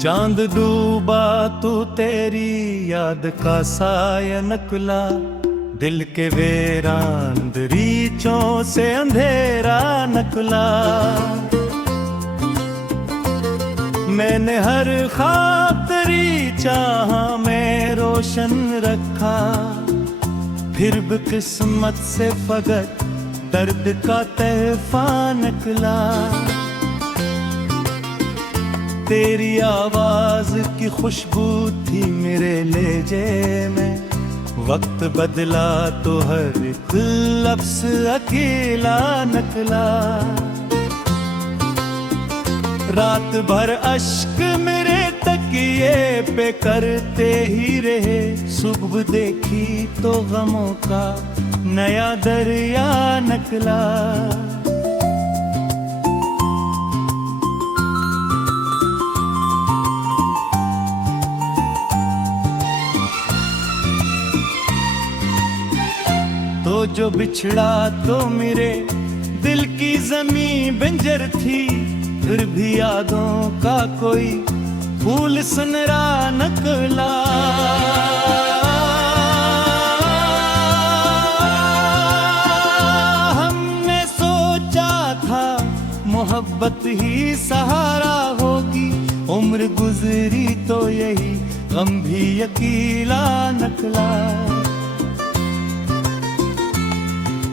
चांद डूबा तो तेरी याद का साया नकला, दिल के वीरान दरीचों से अंधेरा नकला। मैंने हर ख्वाब तेरी चाह में रोशन रखा, फिर भी किस्मत से फकत दर्द का तहफा निकला। तेरी आवाज की खुशबू थी मेरे लहजे में, वक्त बदला तो हर एक लफ्ज़ अकेला निकला। रात भर अश्क मेरे तकिए पे करते ही रहे, सुबह देखी तो गमों का नया दरिया निकला। तो जो बिछड़ा तो मेरे दिल की ज़मीं बंजर थी, फिर भी यादों का कोई फूल सुनहरा निकला। हमने सोचा था मोहब्बत ही सहारा होगी, उम्र गुजरी तो यही गम भी अकेला निकला।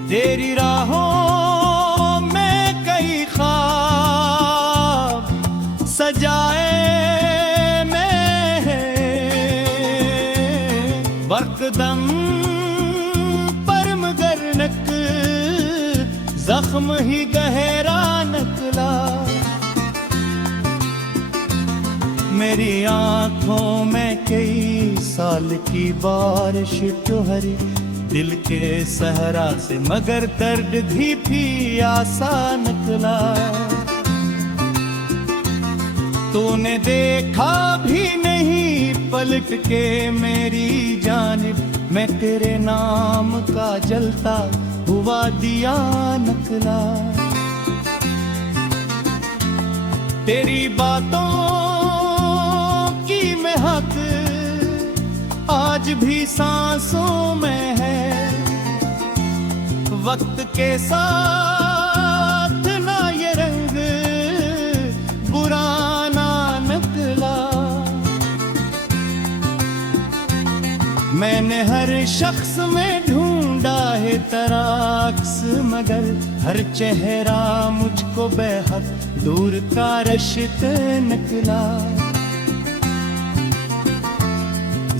तेरी राहों में कई ख्वाब सजाए मैं, वक्दम पर मगर नक जख्म ही गहरा निकला। मेरी आंखों में कई साल की बारिश ठहरी, दिल के सहरा से मगर दर्द भी आसान निकला। तूने देखा भी नहीं पलट के मेरी जानिब, मैं तेरे नाम का जलता हुआ दिया निकला। तेरी बातों की महक आज भी सांसों में है, वक्त के साथ ना ये रंग पुराना निकला। मैंने हर शख्स में ढूंढा है तराक्स, मगर हर चेहरा मुझको बेहद दूर का रिश्ता निकला।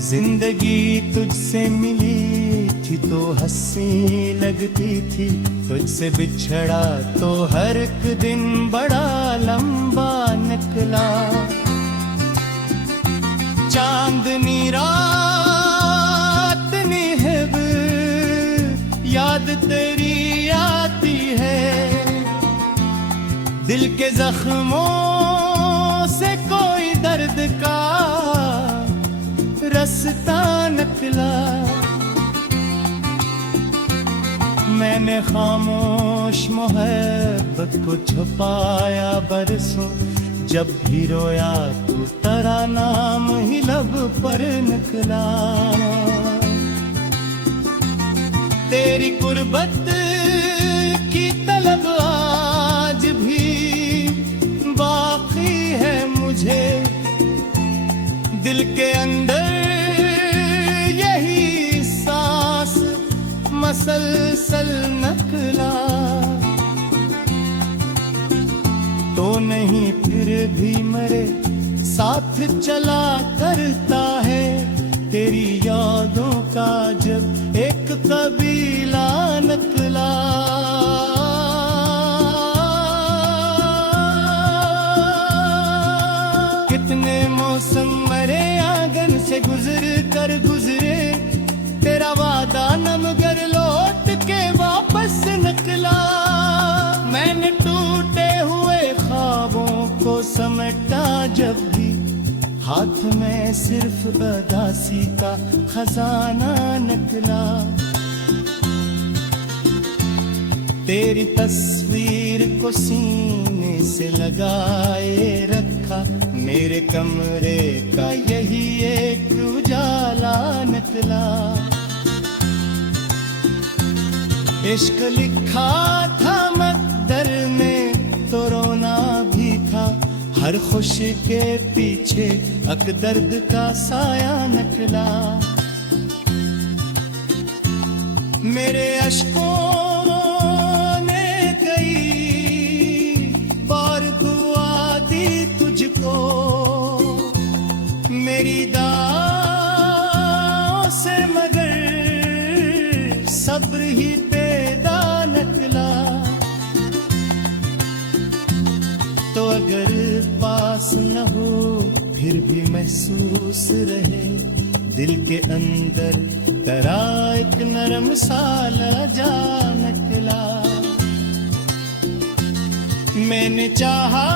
जिंदगी तुझसे मिली थी तो हंसी लगती थी, तुझसे बिछड़ा तो हर एक दिन बड़ा लंबा निकला। चांदनी रात निहब याद तेरी आती है, दिल के जख्मों से कोई दर्द का रास्ता निकला। मैंने खामोश मोहब्बत को छुपाया बरसों, जब भी रोया तो तेरा नाम ही लब पर निकला। तेरी कुर्बत की तलब आज भी बाकी है मुझे, दिल के अंदर यही सांस मसलसल निकला। तो नहीं फिर भी मेरे साथ चला करता है, तेरी यादों का जब एक कबीला निकला। कितने मौसम मरे आंगन से गुजर कर गुजरे, तेरा वादा न मगर लौट के वापस निकला। मैंने टूटे हुए ख्वाबों को समेटा जब भी, हाथ में सिर्फ उदासी का खजाना निकला। तेरी तस्वीर को सीने से लगाए रख देखा मेरे कमरे का यही एक उजाला निकला। इश्क लिखा था मकदर में तो रोना भी था, हर खुशी के पीछे अक दर्द का साया निकला। मेरे अश्कों ने कई बार दुआ दी तुझको, मेरी दाओं से मगर सब्र ही पैदा निकला। तो अगर पास न हो फिर भी महसूस रहे, दिल के अंदर तेरा एक नरम सा लहजा निकला। मैंने चाहा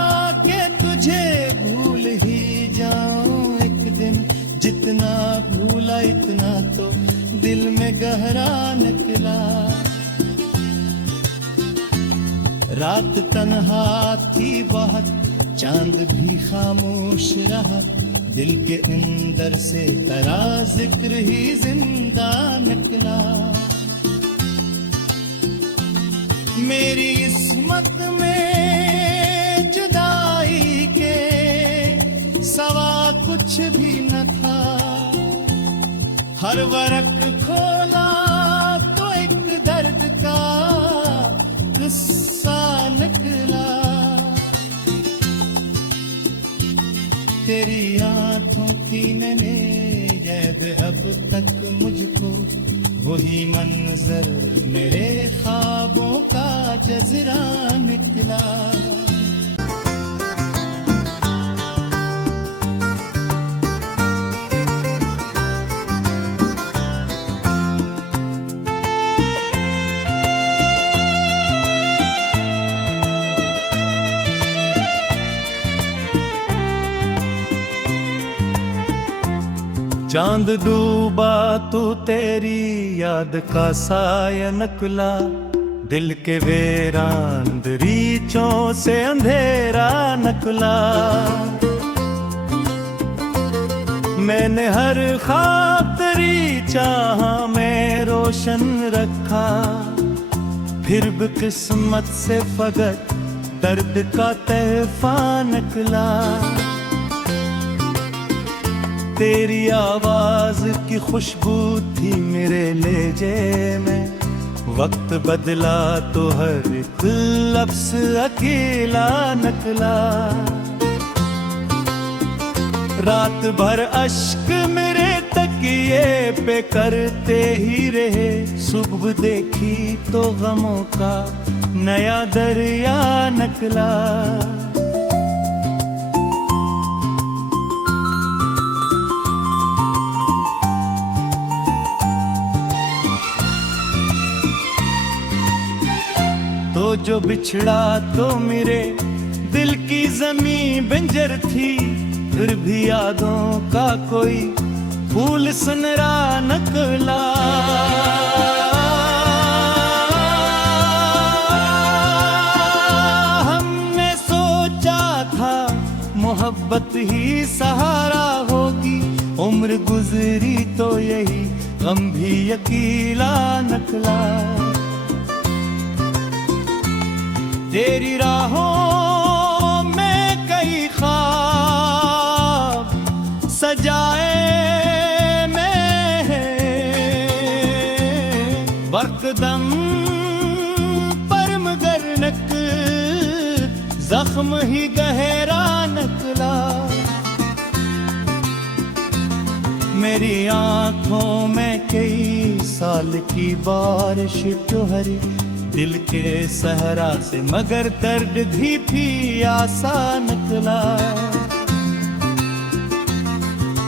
कि तुझे भूल ही जाऊं एक दिन, जितना भूला इतना तो दिल में गहरा निकला। रात तन्हा थी बहुत, चांद भी खामोश रहा, दिल के अंदर से तेरा जिक्र ही जिंदा निकला। मेरी किस्मत में जुदाई के सवा कुछ भी न था, हर वरक खोला तो एक दर्द का किस्सा निकला। तेरी आंखों की नैने याद अब तक मुझको, वही मंजर मेरे ख्वाबों का जजरा निकला। चांद डूबा तो तेरी याद का साया निकला, दिल के वीरान दरीचों से अंधेरा निकला। मैंने हर ख्वाब तेरी चाह में रोशन रखा, फिर भी किस्मत से फकत दर्द का तहफा निकला। तेरी आवाज की खुशबू थी मेरे लहजे में, वक्त बदला तो हर एक लफ्ज़ अकेला निकला। रात भर अश्क मेरे तकिए पे करते ही रहे, सुबह देखी तो गमों का नया दरिया निकला। तो जो बिछड़ा तो मेरे दिल की ज़मीं बंजर थी, फिर भी यादों का कोई फूल सुनरा निकला। हमने सोचा था मोहब्बत ही सहारा होगी, उम्र गुजरी तो यही गम भी अकेला निकला। तेरी राहों में कई ख्वाब सजाए मैं, वक्दम पर मगर नक जख्म ही गहरा निकला। मेरी आंखों में कई साल की बारिश ठहरी, दिल के सहरा से मगर दर्द भी आसान निकला।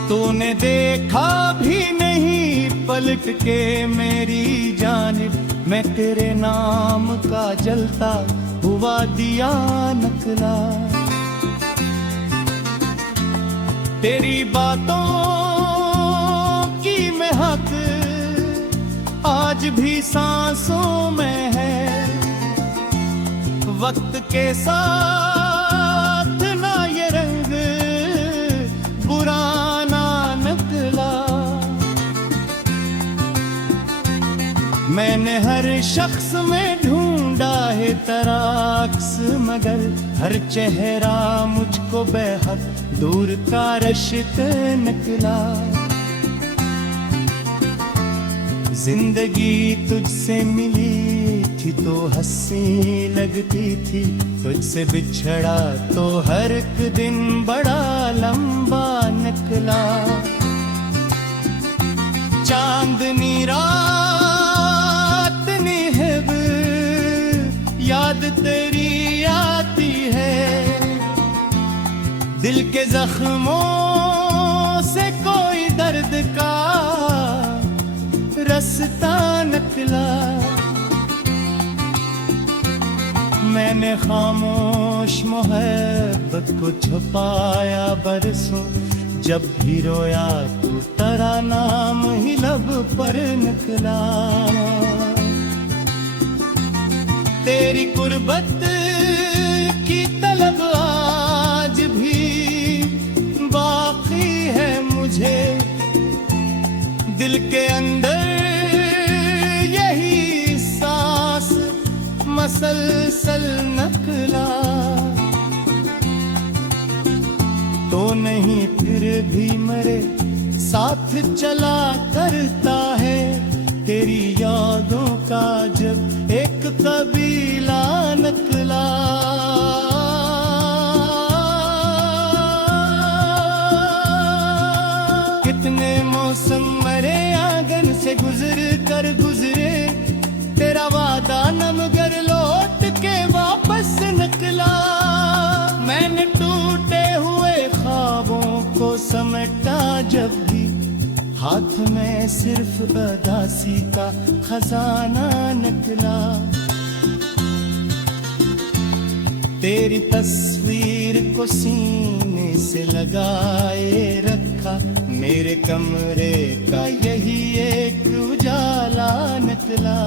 तूने देखा भी नहीं पलट के मेरी जानिब, मैं तेरे नाम का जलता हुआ दिया निकला। तेरी बातों की महक आज भी सांसों में है, वक्त के साथ ना ये रंग मैंने हर शख्स में ढूंढा है तराक्स, मगर हर चेहरा मुझको बेहद दूर का रश्क निकला। जिंदगी तुझसे मिली थी तो हंसी लगती थी, तुझसे बिछड़ा तो हर एक दिन बड़ा लंबा निकला। चांदनी रात निहब याद तेरी आती है, दिल के जख्मों से कोई दर्द का रास्ता निकला। मैंने खामोश मोहब्बत को छुपाया बरसों, जब भी रोया तू तेरा नाम ही लब पर निकला। तेरी कुर्बत की तलब आज भी बाकी है मुझे, दिल के अंदर यही सांस मसलसल नकला। तो नहीं फिर भी मेरे साथ चला करता है, तेरी यादों का जब एक कबीला निकला। कितने मौसम मेरे आंगन से गुजर कर गुजरे, तेरा वादा न मगर लौट के वापस निकला। मैंने टूटे हुए ख्वाबों को समेटा जब भी, हाथ में सिर्फ उदासी का खजाना निकला। तेरी तस्वीर को सीने से लगाए रखा, मेरे कमरे का यही एक उजाला निकला।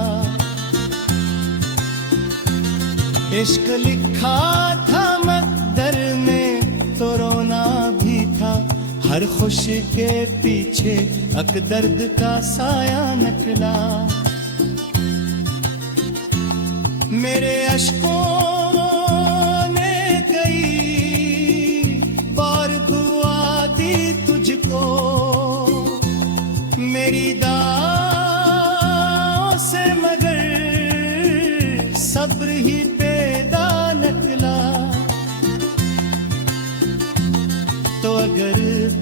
इश्क लिखा था मकदर में तो रोना भी था, हर खुशी के पीछे अक दर्द का साया निकला। मेरे अश्कों ने कई बार दुआ दी तुझको, मेरी दाओं से मगर सब्र ही पैदा निकला। तो अगर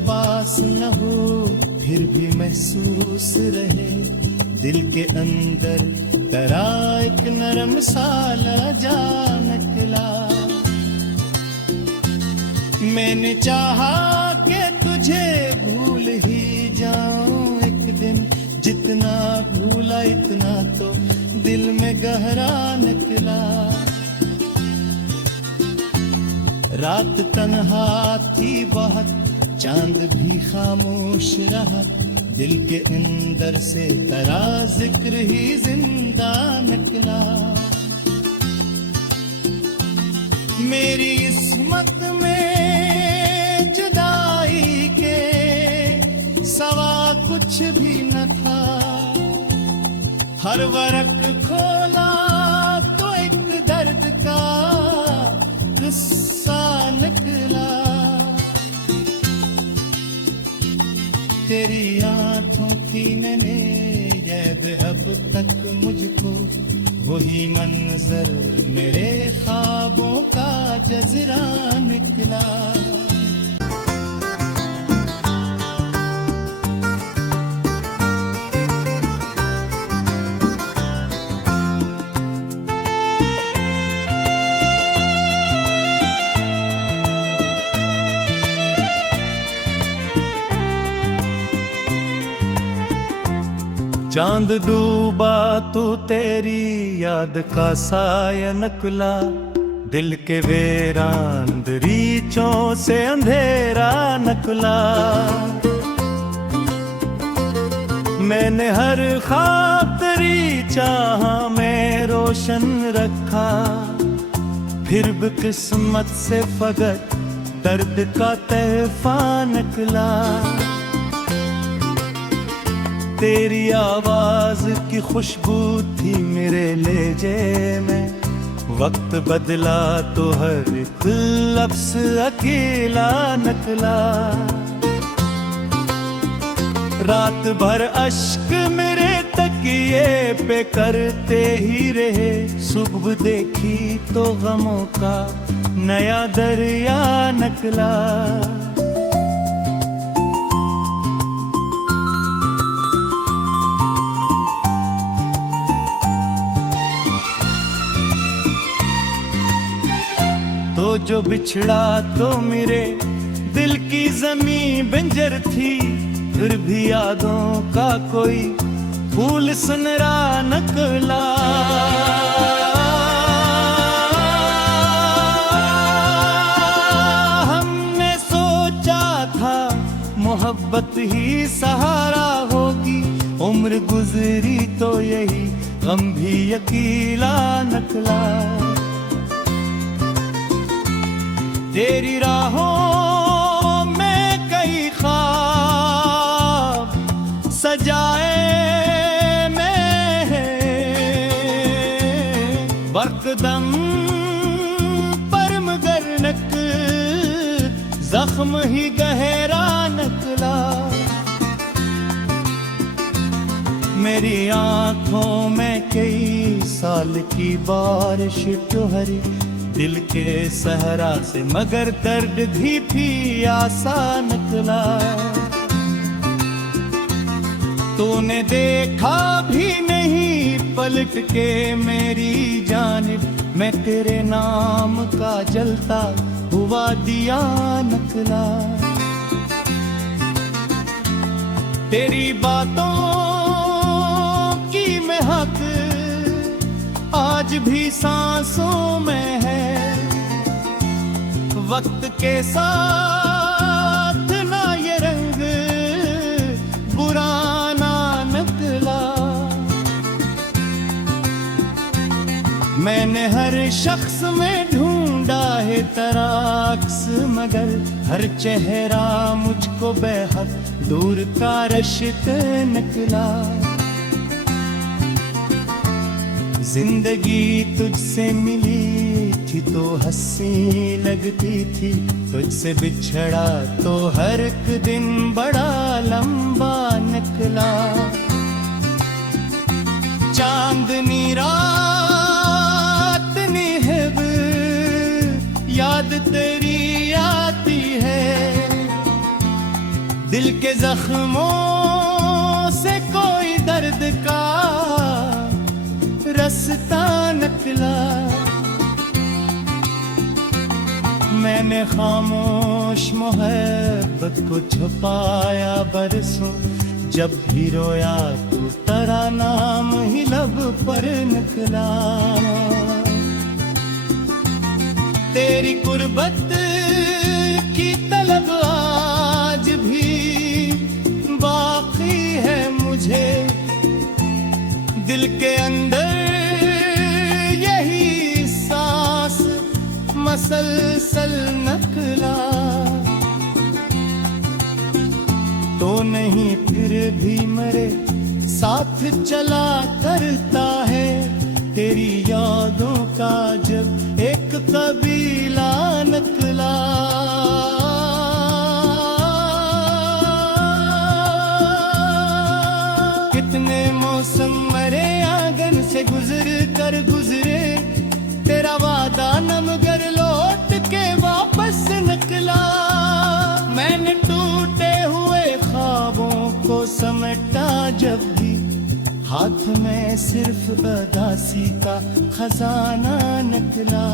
पास न हो फिर भी महसूस रहे, दिल के अंदर तेरा एक नरम सा लहजा निकला। मैंने चाहा कि तुझे भूल ही जाऊं एक दिन, जितना भूला इतना तो दिल में गहरा निकला। रात तन्हा थी बहुत, चांद भी खामोश रहा, दिल के अंदर से तेरा जिक्र ही जिंदा निकला। मेरी किस्मत में जुदाई के सवा कुछ भी न था, हर वरक खोला तो एक दर्द का किस्सा निकला। तेरी आंखों की मैंने याद अब तक मुझको, वही मंजर मेरे ख्वाबों का जजरा निकला। चांद डूबा तो तेरी याद का साया निकला, दिल के वीरान दरीचों से अंधेरा निकला। मैंने हर ख्वाब तेरी चाह में रोशन रखा, फिर भी किस्मत से फकत दर्द का तहफा निकला। तेरी आवाज की खुशबू थी मेरे लहजे में। वक्त बदला तो हर एक लफ्ज अकेला निकला। रात भर अश्क मेरे तकिए पे करते ही रहे। सुबह देखी तो गमों का नया दरिया निकला। तो जो बिछड़ा तो मेरे दिल की ज़मीं बंजर थी। फिर भी यादों का कोई फूल सुनरा निकला। हमने सोचा था मोहब्बत ही सहारा होगी। उम्र गुजरी तो यही गम भी अकेला निकला। तेरी राहों में कई ख्वाब सजाए मैं। बरकदम पर मगर नक जख्म ही गहरा निकला। मेरी आंखों में कई साल की बारिश ठहरी। दिल के सहरा से मगर दर्द भी आसान निकला। तूने देखा भी नहीं पलट के मेरी जानिब। मैं तेरे नाम का जलता हुआ दिया निकला। तेरी बातों की महक आज भी सांसों में है। वक्त के साथ ना ये रंग पुराना निकला। मैंने हर शख्स में ढूंढा है तराक्स मगर हर चेहरा मुझको बेहद दूर का रश्क निकला। जिंदगी तुझसे मिली थी तो हंसी लगती थी। तुझसे बिछड़ा तो हर एक दिन बड़ा लंबा निकला। चांदनी रात निहब याद तेरी आती है। दिल के जख्मों से कोई दर्द का रास्ता निकला। मैंने खामोश मोहब्बत को छुपाया बरसों। जब भी रोया तो तेरा नाम ही लब पर निकला। तेरी कुर्बत की तलब आज भी बाकी है मुझे। दिल के अंदर यही सांस मसलसल निकला। तो नहीं फिर भी मेरे साथ चला करता है। तेरी यादों का जब एक कबीला निकला। कितने मौसम मेरे आंगन से गुजर कर गुजरे। तेरा वादा न मगर लौट के वापस निकला। मैंने टूटे हुए ख्वाबों को समेटा जब भी हाथ में सिर्फ उदासी का खजाना निकला।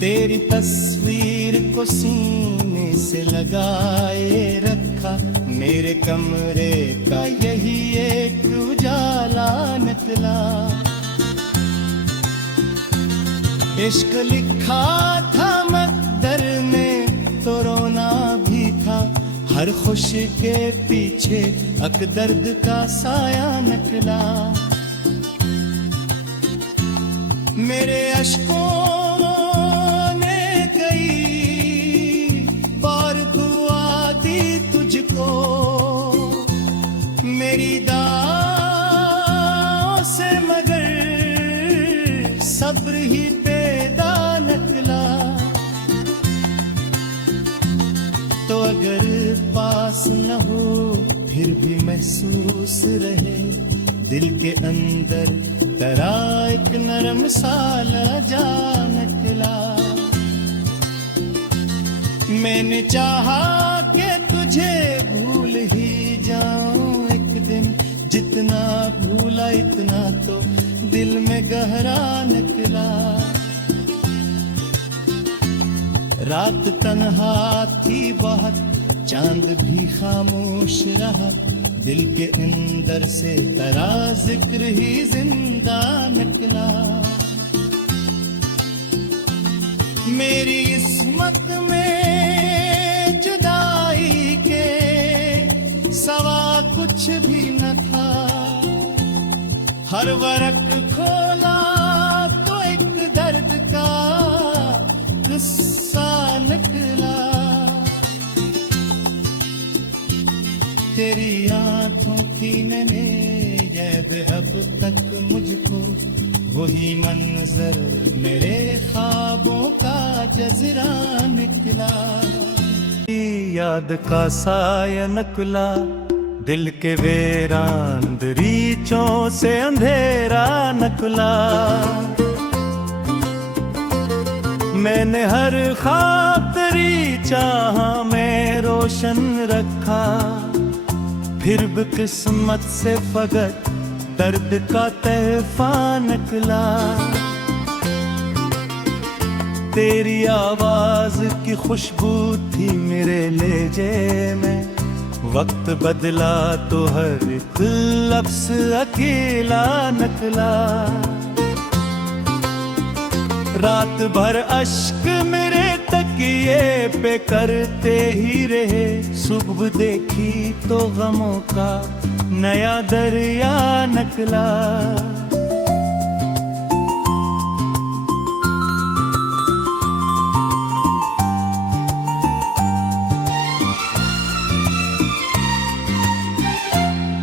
तेरी तस्वीर को सीने से लगाए रखा। मेरे कमरे का यही एक उजाला निकला। इश्क लिखा था मकदर में तो रोना भी था। हर खुशी के पीछे अक दर्द का साया निकला। मेरे अश्कों ने कई बार दुआ दी तुझको। सब्र ही पैदा निकला। तो अगर पास न हो फिर भी महसूस रहे, दिल के अंदर तेरा एक नरम सा लहजा निकला। मैंने चाहा कि तुझे भूल ही जाऊं एक दिन, जितना भूला इतना तो दिल में गहरा निकला। रात तन्हा थी बहुत, चांद भी खामोश रहा, दिल के अंदर से तेरा जिक्र ही जिंदा निकला। मेरी किस्मत में जुदाई के सवा कुछ भी न था। हर वरक खोला तो एक दर्द का किस्सा निकला। तेरी आंखों की नैने याद अब तक मुझको, वही मंजर मेरे ख्वाबों का जजरा निकला। याद का साया नकला, दिल के वीरान दरीचों से अंधेरा नकला। मैंने हर ख्वाब तेरी चाहा में रोशन रखा, फिर भी किस्मत से फकत दर्द का तहफा निकला। तेरी आवाज की खुशबू थी मेरे लहजे में, वक्त बदला तो हर एक लफ्ज़ अकेला निकला। रात भर अश्क मेरे तकिए पे करते ही रहे, सुबह देखी तो गमों का नया दरिया निकला।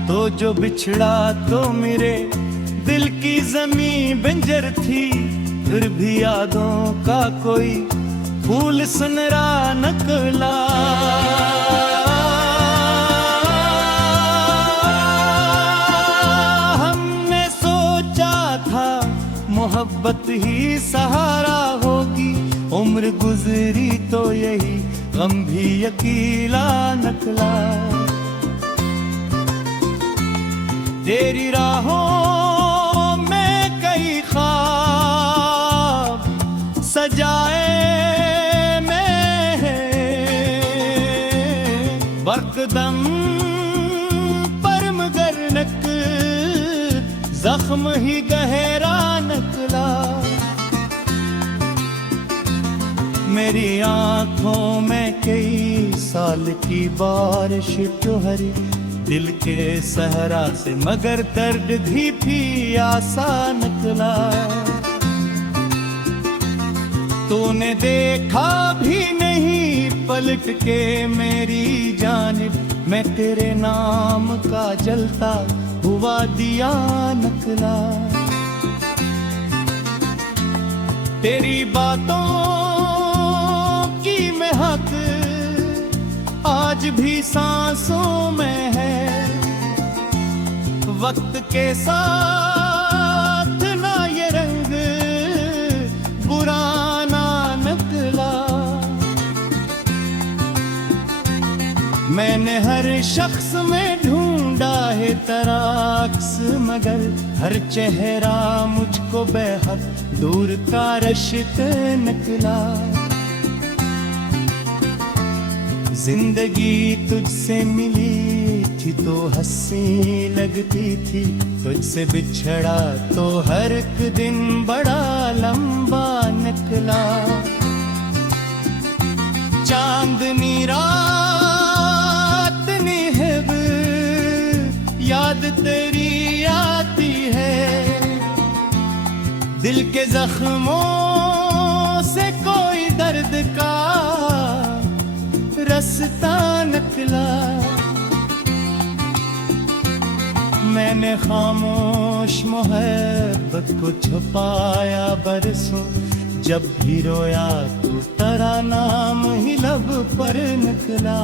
तो जो बिछड़ा तो मेरे दिल की ज़मीं बंजर थी, फिर भी यादों का कोई फूल सुनहरा निकला। हमने सोचा था मोहब्बत ही सहारा होगी, उम्र गुजरी तो यही गम भी अकेला निकला। तेरी राहों में कई ख्वाब सजाए मैं, बरकदम पर मगर नक जख्म ही गहरा निकला। मेरी आंखों में कई साल की बारिश ठहरी, दिल के सहरा से मगर दर्द भी आसान निकला। तूने देखा भी नहीं पलट के मेरी जानिब, मैं तेरे नाम का जलता हुआ दिया निकला। तेरी बातों की महक आज भी सांसों में है, वक्त के साथ ना ये रंग पुराना निकला। मैंने हर शख्स में ढूंढा है तराक्स, मगर हर चेहरा मुझको बेहद दूर का रिश्ता निकला। जिंदगी तुझसे मिली थी तो हंसी लगती थी, तुझसे बिछड़ा तो हर एक दिन बड़ा लंबा निकला। चांदनी रात निहब याद तेरी आती है, दिल के जख्मों से कोई दर्द का रास्ता निकला। मैंने खामोश मोहब्बत को छुपाया बरसों, जब भी रोया तो तेरा नाम ही लब पर निकला।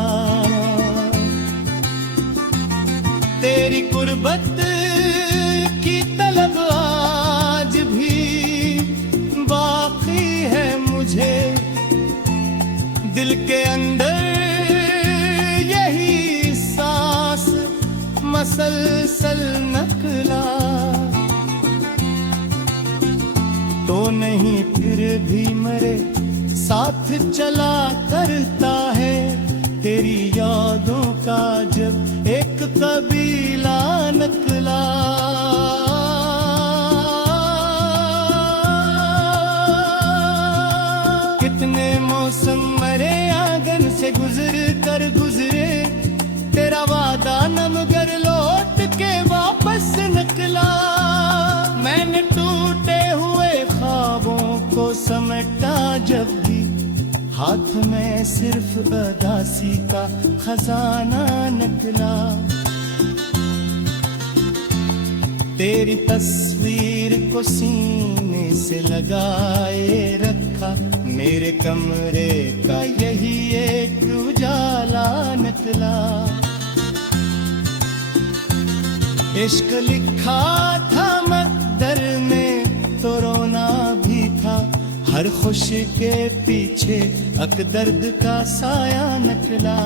तेरी कुर्बत की तलब आज भी बाकी है मुझे, दिल के अंदर यही सांस मसलसल नकला। तो नहीं फिर भी मेरे साथ चला करता है, तेरी यादों का जब एक कबीला निकला। कितने मौसम मेरे आंगन से गुजर कर गुजरे, तेरा वादा न मगर लौट के वापस निकला। मैंने टूटे हुए ख्वाबों को समेटा जब भी, हाथ में सिर्फ उदासी का खजाना निकला। तेरी तस्वीर को सीने से लगाए रखा, मेरे कमरे का यही एक उजाला निकला। इश्क लिखा था मकदर में तो रोना भी था, हर खुशी के पीछे अक दर्द का साया निकला।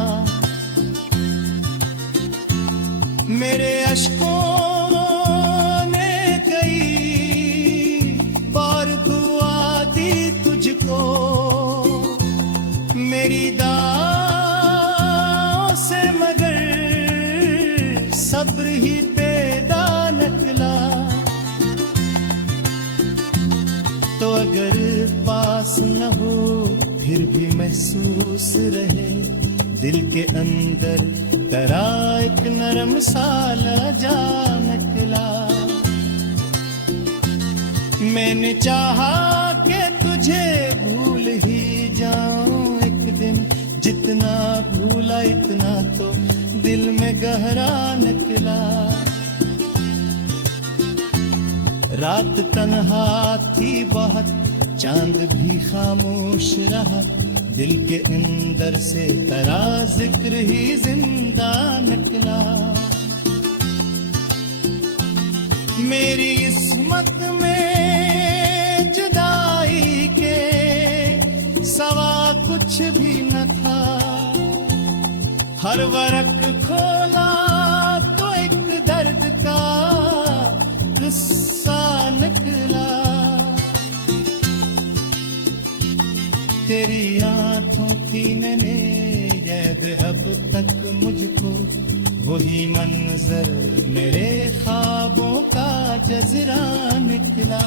मेरे अश्कों ने कई बार दुआ दी तुझको, मेरी दाओं से मगर सब्र ही पैदा निकला। तो अगर पास न हो फिर भी महसूस रहे, दिल के अंदर तेरा एक नरम सा लहजा निकला। मैंने चाहा कि तुझे भूल ही जाऊं एक दिन, जितना भूला इतना तो दिल में गहरा निकला। रात तन्हा थी बहुत, चांद भी खामोश रहा, दिल के अंदर से तेरा जिक्र ही जिंदा निकला। मेरी किस्मत में जुदाई के सवा कुछ भी न था, हर वरक खोला तो एक दर्द का किस्सा निकला। तेरी आंखों की नैने याद अब तक मुझको, वही मंजर मेरे ख्वाबों का जजरा निकला।